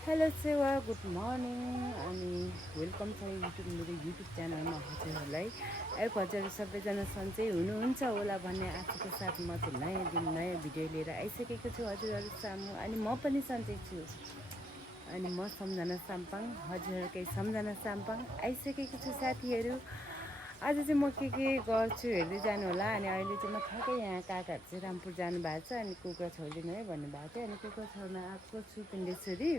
Hello सेवा good morning अनि welcome छ मेरो युट्युब च्यानलमा हजुरहरूलाई। हजुर सबैजना सन्चै हुनुहुन्छ होला भन्ने आशाको साथ म चाहिँ नयाँ दिन नयाँ भिडियो लिएर आइसकेको छु हजुरहरू सामु। अनि म पनि सन्चै छु अनि म सम्झना साम्पाङ हजुरहरूकै सम्झना साम्पाङ आइसकेको छु साथीहरू। आज चाहिँ म के गर्छु हेर्दै जानु होला। अनि अहिले चाहिँ म ठ्याक्कै यहाँ काकाहरू चाहिँ रामपुर जानुभएको छ अनि कुखुरा छोडिदिनु है भन्नुभएको थियो अनि कुखुरा छोड्न आएको छु पिण्डेश्वरी।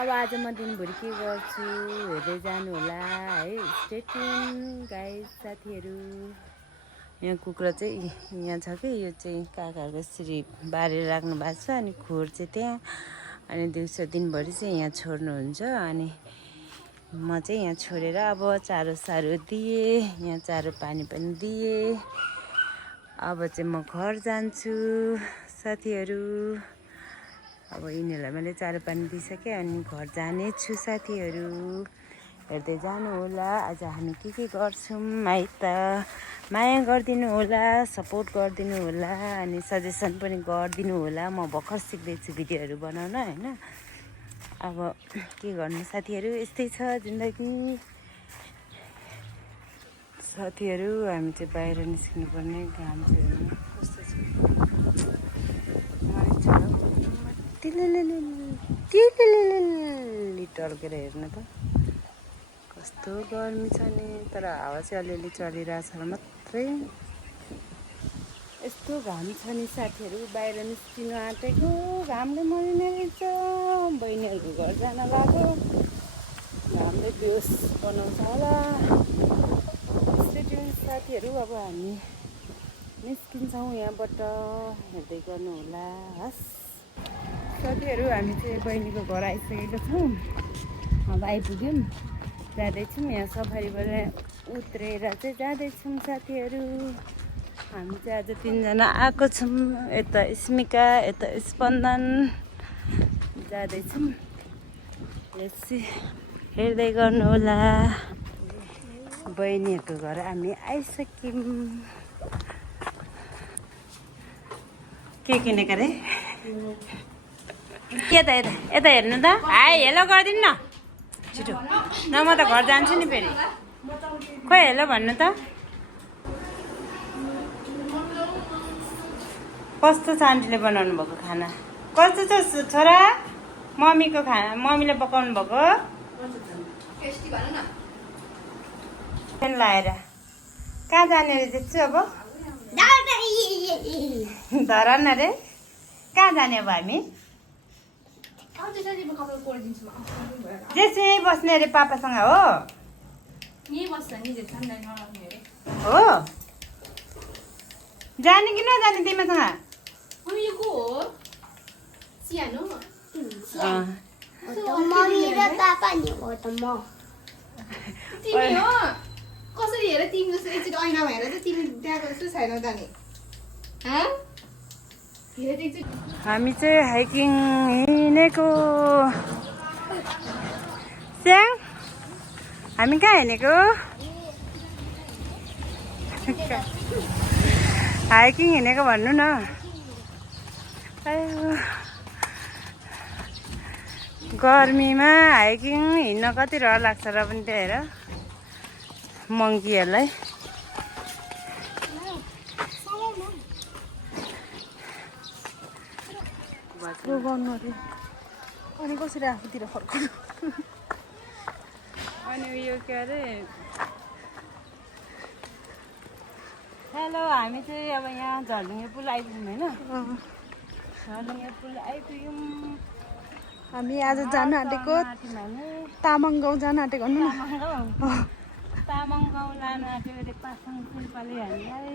अब आज म दिनभरि के गर्छु हेर्दै जानु होला है। स्टे ट्युन गाइस साथीहरू। यहाँ कुखुरा चाहिँ यहाँ छ कि यो चाहिँ काकाहरूको यसरी बारेर राख्नु भएको छ अनि खोर चाहिँ त्यहाँ। अनि दिउँसो दिनभरि चाहिँ यहाँ छोड्नुहुन्छ अनि म चाहिँ यहाँ छोडेर अब चारो सारो दिएँ, यहाँ चारो पानी पनि दिएँ। अब चाहिँ म घर जान्छु साथीहरू। अब यिनीहरूलाई मैले चारो पानी दिइसकेँ अनि घर जानेछु साथीहरू। हेर्दै जानु होला आज हामी के गर्छौँ है त। माया गरिदिनु होला, सपोर्ट गरिदिनु होला अनि सजेसन पनि गरिदिनु होला। म भर्खर सिक्दैछु भिडियोहरू बनाउन होइन। अब के गर्नु साथीहरू, यस्तै छ जिन्दगी साथीहरू। हामी चाहिँ बाहिर निस्किनु पर्ने, घाम चाहिँ कस्तो छ टल्केर हेर्नु त कस्तो गर्मी छ नि। तर हावा चाहिँ अलिअलि चलिरहेछ मात्रै। यस्तो घाम छ नि साथीहरू, बाहिर निस्किनु आँटेको घामले मरिने रहेछ। बहिनीहरूको घर जान लाग्यो, घामले बेहोस बनाउँछ होला। साथीहरू अब हामी निस्किन्छौँ यहाँबाट, हेर्दै गर्नु होला हस् साथीहरू। हामी चाहिँ बहिनीको घर आइसकेको छौँ, अब आइपुग्यौँ, जाँदैछौँ। यहाँ सफारीबाट उत्रेर चाहिँ जाँदैछौँ साथीहरू। हामी चाहिँ आज 3 जना आएको छौँ, यता स्मिका यता स्पन्दन जाँदैछौँ। यसै हेर्दै गर्नु होला। बहिनीहरूको घर हामी आइसक्यौँ। के किनेको रे? यता यता यता हेर्नु त। हाई हेलो गरिदिनु न छिटो, न म त घर जान्छु नि फेरि। खोइ हेलो भन्नु त। कस्तो छ आन्टीले बनाउनु भएको खाना? कस्तो छ छोरा? मम्मीको खाना मम्मीले पकाउनु भएको फेन लाएर कहाँ जाने रे देख्छु। अब धरान रे, कहाँ जाने अब हामी? जेसु यहीँ बस्ने अरे पापासँग हो? हो जाने कि नजाने तिमीसँग? मम्मी र पापा नि हो त म। तिमी हो कसरी हेर तिमी जस्तो एकचोटि ऐनामा हेर चाहिँ तिमी त्यहाँको जस्तो छैनौ त नि। हामी चाहिँ हाइकिङ हिँडेको। स्याङ हामी कहाँ हिँडेको? हाइकिङ हिँडेको भन्नु न। गर्मीमा हाइकिङ हिँड्न कति रहर लाग्छ र पनि त्यही हेर मङ्कीहरूलाई। गर्नु अरे अनि कसरी आफूतिर फर्काउनु। अनि यो के अरे हेलो, हामी चाहिँ अब यहाँ झर्लुङ्गे पुल आइपुग्यौँ होइन। झर्लुङ्गे पुल आइपुग्यौँ। हामी आज जान आँटेको तामाङ गाउँ जान आँटेको भन्नु न। तामाङ गाउँ लानु आँट्यो अरे पासाङ शेर्पाले हामीलाई।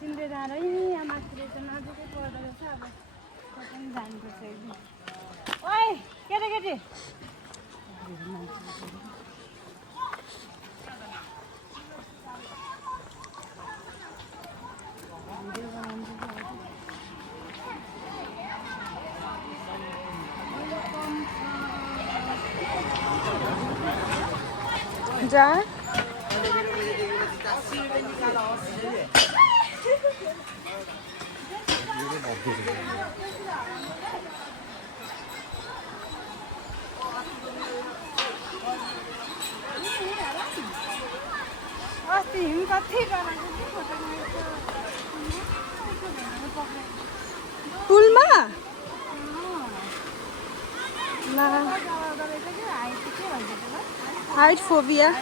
चिन्दै जाँदा यहाँ माथि रहेछ, नजिकै पर्दो रहेछ। अब पनि जानुपर्छ एकदम। ओइ केटाकेटी जा हिम कति पुलमा हाइट फोबिया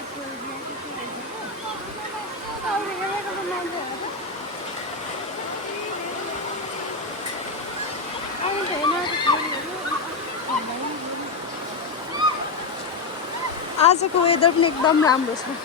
आजको वेदर पनि एकदम राम्रो छ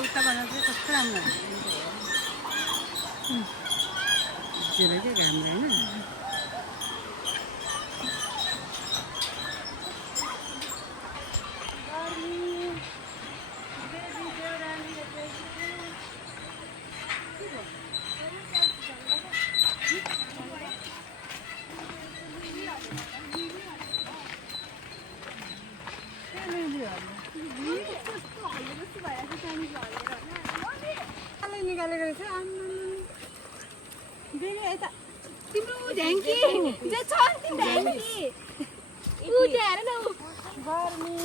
उता भन्दा चाहिँ कस्तो राम्रो झुलेकै घाम होइन निकालेको रहेछ तिम्रो ढ्याङ्की जे छ तिम्रो ढ्याङ्की उ हेर न गर्मी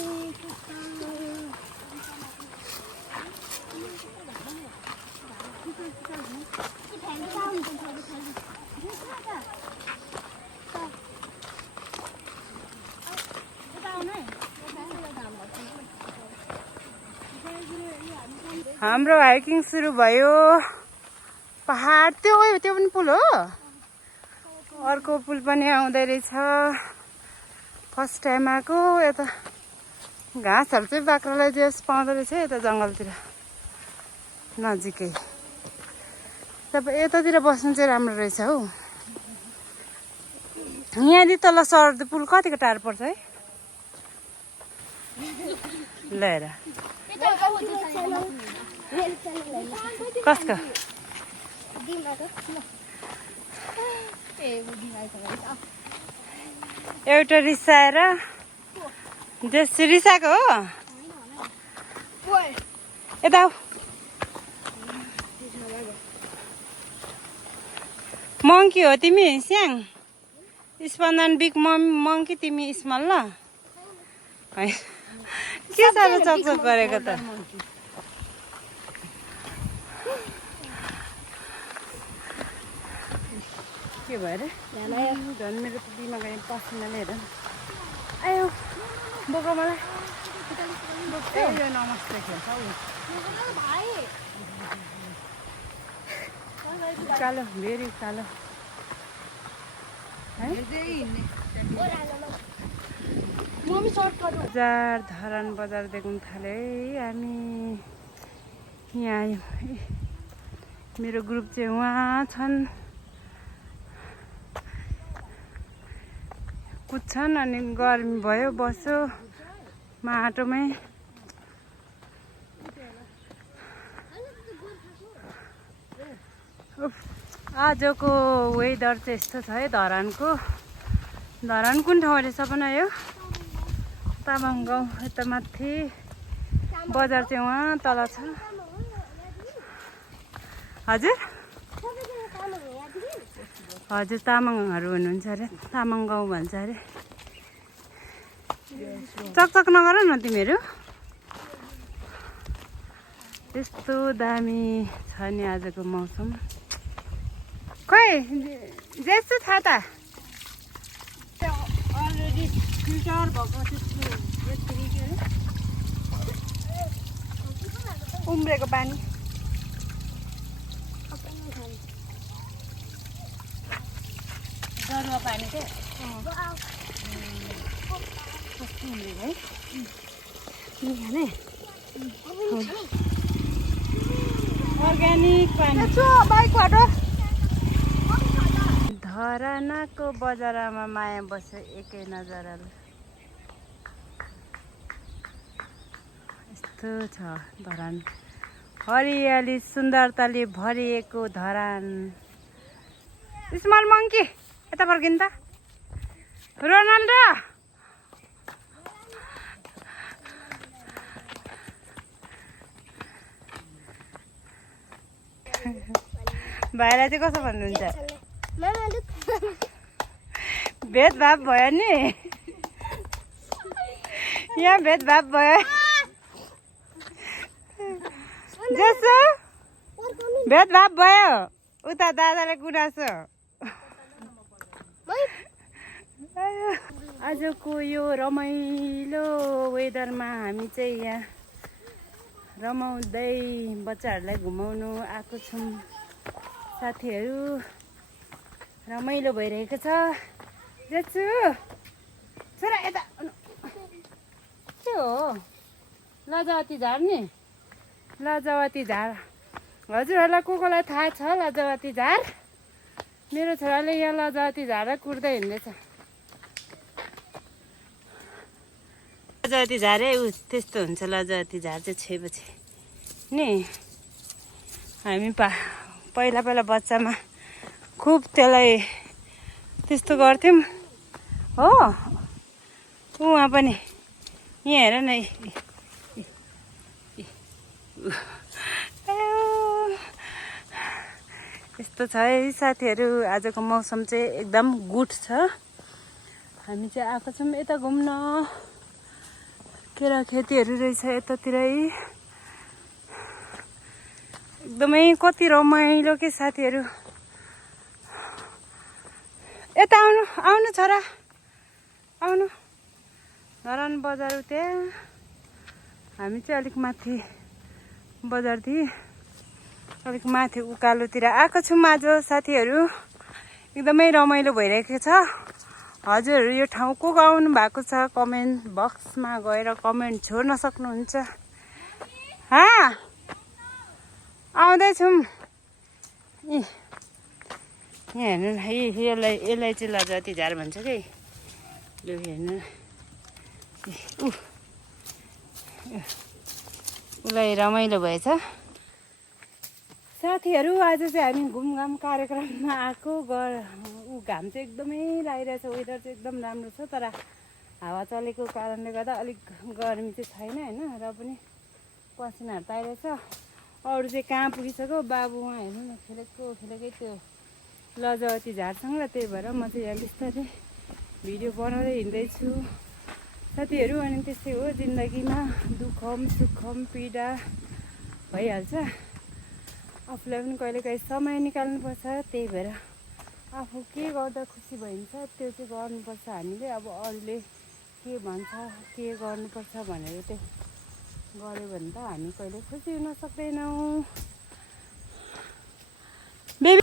हाम्रो हाइकिङ सुरु भयो पहाड त्यो पनि पुल हो अर्को पुल पनि आउँदै रहेछ फर्स्ट टाइम आएको यता घाँसहरू चाहिँ बाख्रालाई जस पाउँदो रहेछ यता जङ्गलतिर नजिकै तपाईँ यतातिर बस्नु चाहिँ राम्रो रहेछ हौ यहाँदेखि तल सर्दो पुल कतिको टाढो पर्छ है लिएर कसको एउटा रिसाएर रिसाएको हो यता मङ्की हो तिमी स्याङ स्पन्दन बिग मङ्की तिमी स्मल ल के साह्रो चकचक गरेको त के भएर झन् मेरो त दिमाग पसिनाले हेर आयो बोक मलाई नमस्ते खेल्छ कालो भेरी कालो बजार धरान बजार देख्न थाले हामी यहाँ आयौँ मेरो ग्रुप चाहिँ उहाँ छन् कुद्छन् अनि गर्मी भयो बस्यो माटोमै आजको वेदर चाहिँ यस्तो छ है धरानको धरान कुन ठाउँ रहेछ पनि यो तामाङ गाउँ यता माथि बजार चाहिँ उहाँ तल छ हजुर हजुर तामाङहरू हुनुहुन्छ अरे तामाङ गाउँ भन्छ अरे चकचक नगर न तिमीहरू त्यस्तो दामी छ नि आजको मौसम खै जेसु थाहा त अलरेडी फिल्टर भएको त्यस्तो उम्रेको पानी दरुवा पानी चाहिँ कस्तो उम्रेको है खाने अर्ग्यानिक पानी बाइकबाट धरानाको बजारमा माया बस्यो एकै नजरले यस्तो छ धरान हरियाली सुन्दरताले भरिएको धरान स्मल मङ्की यता फर्किनु त रोनाल्डो भाइलाई चाहिँ कसो भन्नुहुन्छ भेदभाव भयो नि यहाँ भेदभाव भयो जसो भेदभाव भयो उता दादाले गुनासो आजको यो रमाइलो वेदरमा हामी चाहिँ यहाँ रमाउँदै बच्चाहरूलाई घुमाउनु आएको छौँ साथीहरू रमाइलो भइरहेको छ जसो छोरा यता के हो लजावती झार नि लजावती झार हजुरहरूलाई कोलाई थाहा छ लजावती झार मेरो छोराले यहाँ लजावती झार कुर्दै हिँड्दैछ लजावती झारै त्यस्तो हुन्छ लजावती झार चाहिँ छेपछि नि हामी पहिला बच्चामा खुब त्यसलाई त्यस्तो गर्थ्यौँ हो उहाँ पनि यहाँ हेर न यस्तो छ है साथीहरू आजको मौसम चाहिँ एकदम गुड छ हामी चाहिँ आएको छौँ यता घुम्न केरा खेतीहरू रहेछ यतातिरै एकदमै कति रमाइलो के साथीहरू यता आउनु छोरा आउनु धरान बजार त्यहाँ हामी चाहिँ अलिक माथि बजारदेखि अलिक माथि उकालोतिर आएको छौँ आज साथीहरू एकदमै रमाइलो भइरहेको छ हजुरहरू यो ठाउँ को आउनु भएको छ कमेन्ट बक्समा गएर कमेन्ट छोड्न सक्नुहुन्छ आउँदैछौँ यहाँ हेर्नु न यसलाई चाहिँ लजावती झार भन्छ कि लु हेर्नु उसलाई रमाइलो भएछ साथीहरू आज चाहिँ हामी घुमघाम कार्यक्रममा आएको घाम चाहिँ एकदमै लागिरहेछ वेदर चाहिँ एकदम राम्रो छ तर हावा चलेको कारणले गर्दा अलिक गर्मी चाहिँ छैन होइन र पनि पसिनाहरू त आइरहेछ अरू चाहिँ कहाँ पुगिसक्यो बाबु उहाँ हेर्नु न खेलेकै त्यो लजावती झारसँग र त्यही भएर म चाहिँ यहाँ बिस्तारै भिडियो बनाउँदै हिँड्दैछु साथीहरू अनि त्यस्तै हो जिन्दगीमा दुःखम सुखम पीडा भइहाल्छ आफूलाई पनि कहिलेकाहीँ समय निकाल्नुपर्छ त्यही भएर आफू के गर्दा खुसी भइन्छ त्यो चाहिँ गर्नुपर्छ हामीले अब अरूले के भन्छ के गर्नुपर्छ भनेर त्यो गऱ्यो भने त हामी कहिले खुसी हुन सक्दैनौँ बेबी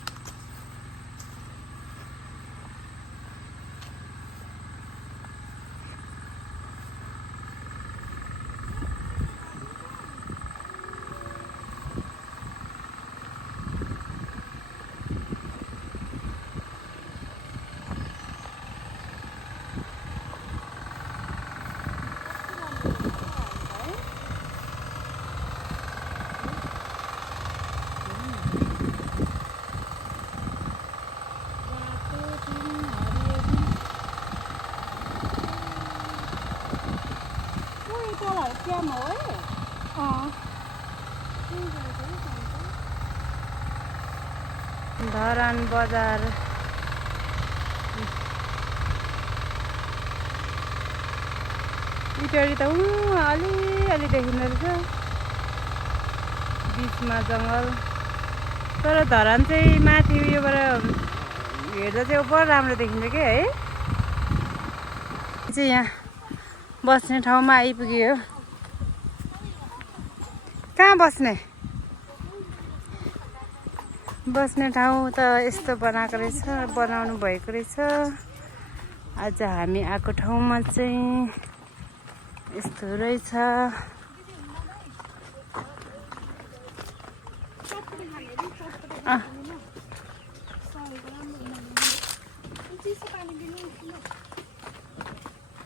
धरान बजार इटरी त अलि देखिँदो रहेछ बिचमा जङ्गल तर धरान चाहिँ माथि उयोबाट हेर्दा चाहिँ बडो राम्रो देखिन्छ कि है चाहिँ यहाँ बस्ने ठाउँमा आइपुग्यो कहाँ बस्ने ठाउँ त यस्तो बनाउनु भएको रहेछ आज हामी आएको ठाउँमा चाहिँ यस्तो रहेछ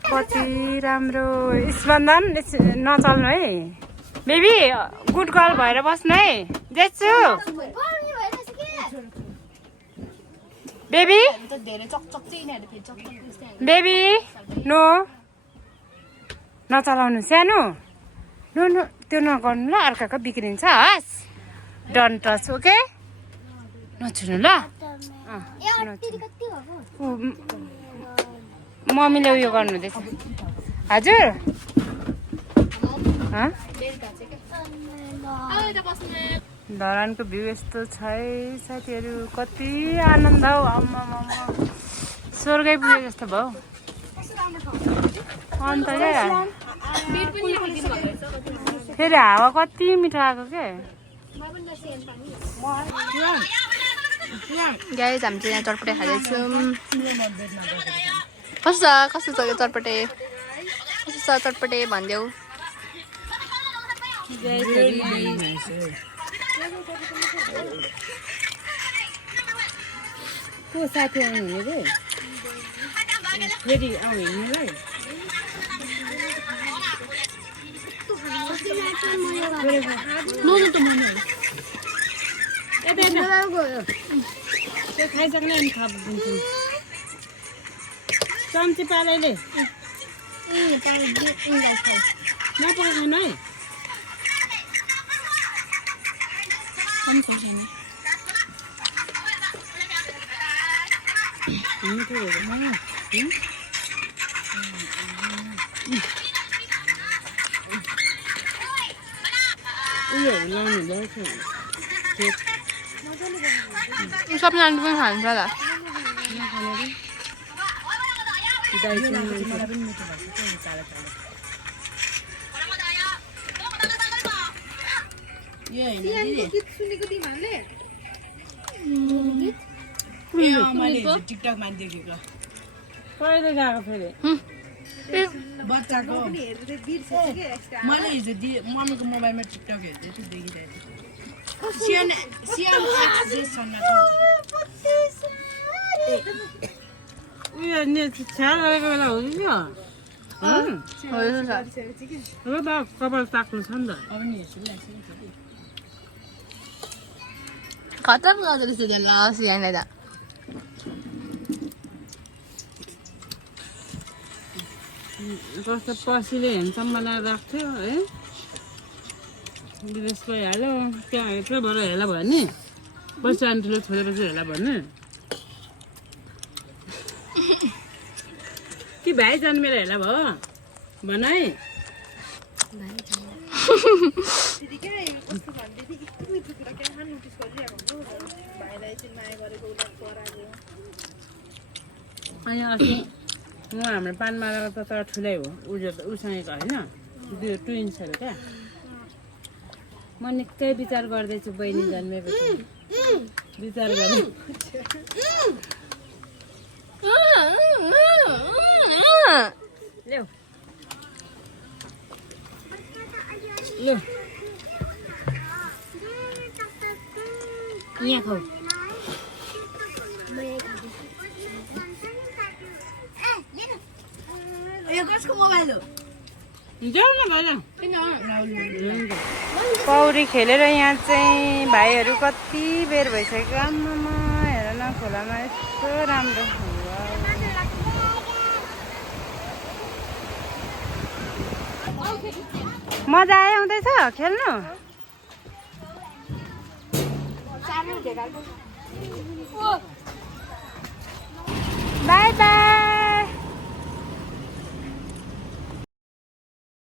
कति राम्रो स्पन्दन नचल्नु है बेबी गुड गर्ल भएर बस्नु है जेसु बेबी बेबी नो नचलाउनु सानो नो नो त्यो नगर्नु ल अर्काको बिग्रिन्छ हस् डन्ट टच ओके नछुनु ल मम्मीले उयो गर्नु हुँदैछ हजुर धरानको भ्यू यस्तो छ है साथीहरू कति आनन्द हौ आम्मा स्वर्गै पुगे जस्तो भयो अन्त फेरि हावा कति मिठो आएको के गाइस हामी चाहिँ यहाँ चटपटे खाँदैछौँ कस्तो छ चटपटे कस्तो छ चटपटे भनिदेऊ को साथी आउनु हुने रे फेरि आउनु हिँड्नुलाई त्यो खाइसक्ने अनि थपिदिन्छु चम्ची पालैले नपकाउनु है मिठो उयोहरू लाउनु हुँदैछ सबैजना पनि खान्छ होला टिकटकमा देखेको कहिले गएको फेरि बच्चाको मैले हिजो मम्मीको मोबाइलमा टिकटक हेर्दै थिएँ देखिरहेको छ्याल गरेको बेला हो कि कपाल ताक्नु छ नि त खतम गर्दो रहेछ यहाँनिर त कस्तो पसीले हेनसम्म बनाएर राख्थ्यो है विदेश गइहाल्यो त्यहाँ यत्रो भएर हेला भयो नि पैसा अनि ठुलो छोडेपछि हेला भन्ने कि भाइ जन्मेर हेला भयो भन है अनि अस्ति हाम्रो पानमाराको त तर ठुलै हो उसँगैको होइन दुई ट्विन्सहरू क्या म निकै विचार गर्दैछु बहिनी जन्मेपछि विचार गर्नु ल्याउ ल्याउ यहाँ खाऊ कसको मोबाइल हो पौडी खेलेर यहाँ चाहिँ भाइहरू कति बेर भइसक्यो आम्मामा हेर न खोलामा यस्तो राम्रो मजा आयो आउँदैछ खेल्नु बाई बाई